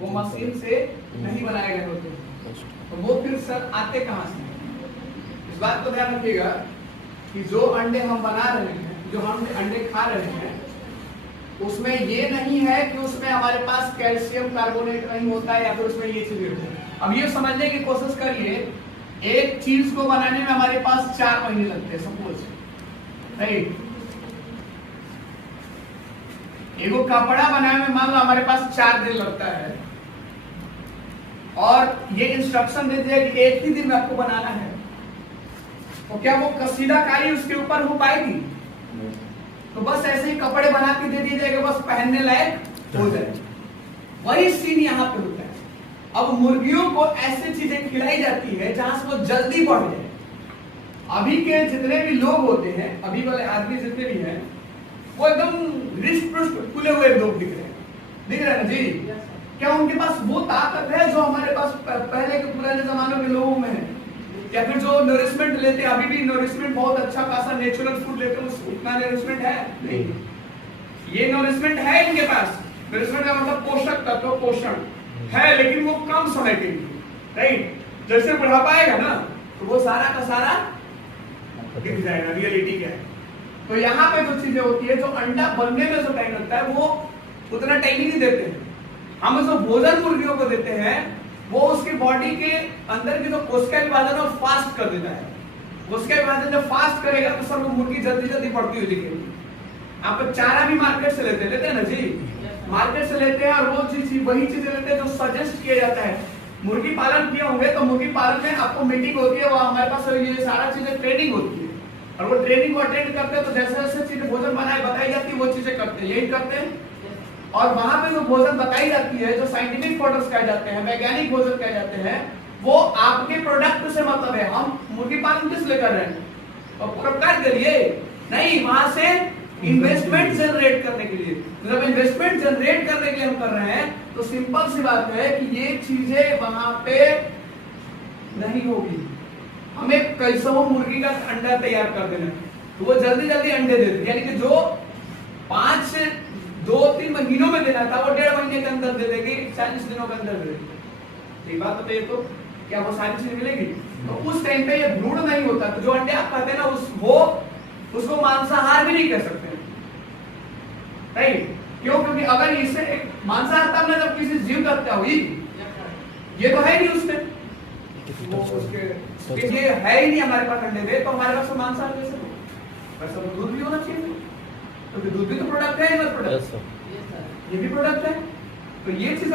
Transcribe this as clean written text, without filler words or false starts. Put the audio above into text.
वो मशीन से नहीं बनाए गए होते, तो वो फिर सर आते कहाँ से? इस बात को ध्यान रखिएगा कि जो अंडे हम बना रहे हैं, जो हम अंडे खा रहे हैं, उसमें ये नहीं है कि उसमें हमारे पास कैल्शियम कार्बोनेट नहीं होता है या फिर उसमें ये चीजें होती है। अब ये समझने की कोशिश करिए, एक चीज को बनाने में हमारे पास 4 महीने लगते हैं सपोज, राइट? एगो कपड़ा बनाने में मान लो हमारे पास 4 दिन लगता है, और ये इंस्ट्रक्शन दे दिया कि एक ही दिन में आपको बनाना है, तो क्या वो कसीदाकारी उसके ऊपर हो पाएगी? तो बस ऐसे ही कपड़े बना के दे दिए जाएगा, बस पहनने लायक हो जाए। वही सीन यहाँ पे होता है। अब मुर्गियों को ऐसी चीजें खिलाई जाती है जहां से वो जल्दी बढ़ जाए। अभी के जितने भी लोग होते हैं, अभी वाले आदमी जितने भी हैं, वो एकदम रिष्ट पुष्ट खुले हुए लोग दिख रहे हैं ना जी? क्या उनके पास वो ताकत है जो हमारे पास पहले के पुराने जमानों के लोगों में है? या फिर जो नरिशमेंट लेते हैं, अभी भी नरिशमेंट बहुत अच्छा खासा नेचुरल फूड लेते हैं, उतना नरिशमेंट है नहीं? ये नरिशमेंट है इनके पास। नरिशमेंट का मतलब पोषक तत्व, पोषण है, लेकिन वो कम समय के लिए, राइट? जैसे बुढ़ापा आएगा ना, तो वो सारा का सारा दिख जाएगा रियलिटी क्या है। तो यहाँ पे जो चीजें होती है, जो अंडा बनने में जो टाइम लगता है, वो उतना टाइम ही नहीं देते हैं। हम जो भोजन मुर्गियों को देते हैं, वो उसकी बॉडी के अंदर की जो कोशिका विभाजन है फास्ट कर देता है। कोशिका विभाजन जब फास्ट करेगा तो सर वो मुर्गी जल्दी जल्दी बढ़ती हुई दिखेगी। आप चारा भी मार्केट से लेते हैं ना जी? मार्केट से लेते हैं, और वो चीज वही चीजें लेते हैं जो सजेस्ट किया जाता है। मुर्गी पालन किए होंगे तो मुर्गी पालन में आपको मीटिंग होती है, वो हमारे पास ये सारा चीजें ट्रेनिंग होती है, और वो ट्रेनिंग को अटेंड करते हैं, तो जैसे जैसे चीजें भोजन बनाए बताई जाती है वो चीजें करते हैं, यही करते हैं। और वहां पे जो भोजन बताई जाती है, जो साइंटिफिक फॉर्डर्स कहे जाते हैं, वैज्ञानिक भोजन कहे जाते हैं, वो आपके प्रोडक्ट से मतलब है। हम मुर्गी पालन किस लिए कर रहे हैं? तो प्रोडक्ट के लिए नहीं, वहां से इन्वेस्टमेंट जनरेट करने के लिए। जब इन्वेस्टमेंट जनरेट करने के लिए हम कर रहे हैं, तो सिंपल सी बात है कि ये चीजें वहां पे नहीं होगी। हमें कैसे हो मुर्गी का अंडा तैयार कर देना, तो वो जल्दी जल्दी अंडे देती है, यानी कि जो 2-3 महीनों में देना था, वो 1.5 महीने के अंदर दे देगी, 40 दिनों के अंदर दे देगी। एक बात बताइए, तो क्या वो सारी चीजें मिलेगी? तो उस टाइम पे ये भ्रूण नहीं होता। तो जो अंडे आप खाते हैं ना, उसको मांसाहार भी नहीं कह सकते, राइट? क्यों? क्योंकि अगर इसे एक मांसाहार तब ना जब किसी जीव की हत्या हुई, ये तो है नहीं उसमें, वो उसके ये है ही नहीं हमारे पास अंडे दे, तो हमारे पास मांसाहार कैसे हो? वैसे तो दूध भी होना चाहिए, क्योंकि दूध भी तो प्रोडक्ट है, प्रोडक्ट ये भी प्रोडक्ट है। तो ये चीजें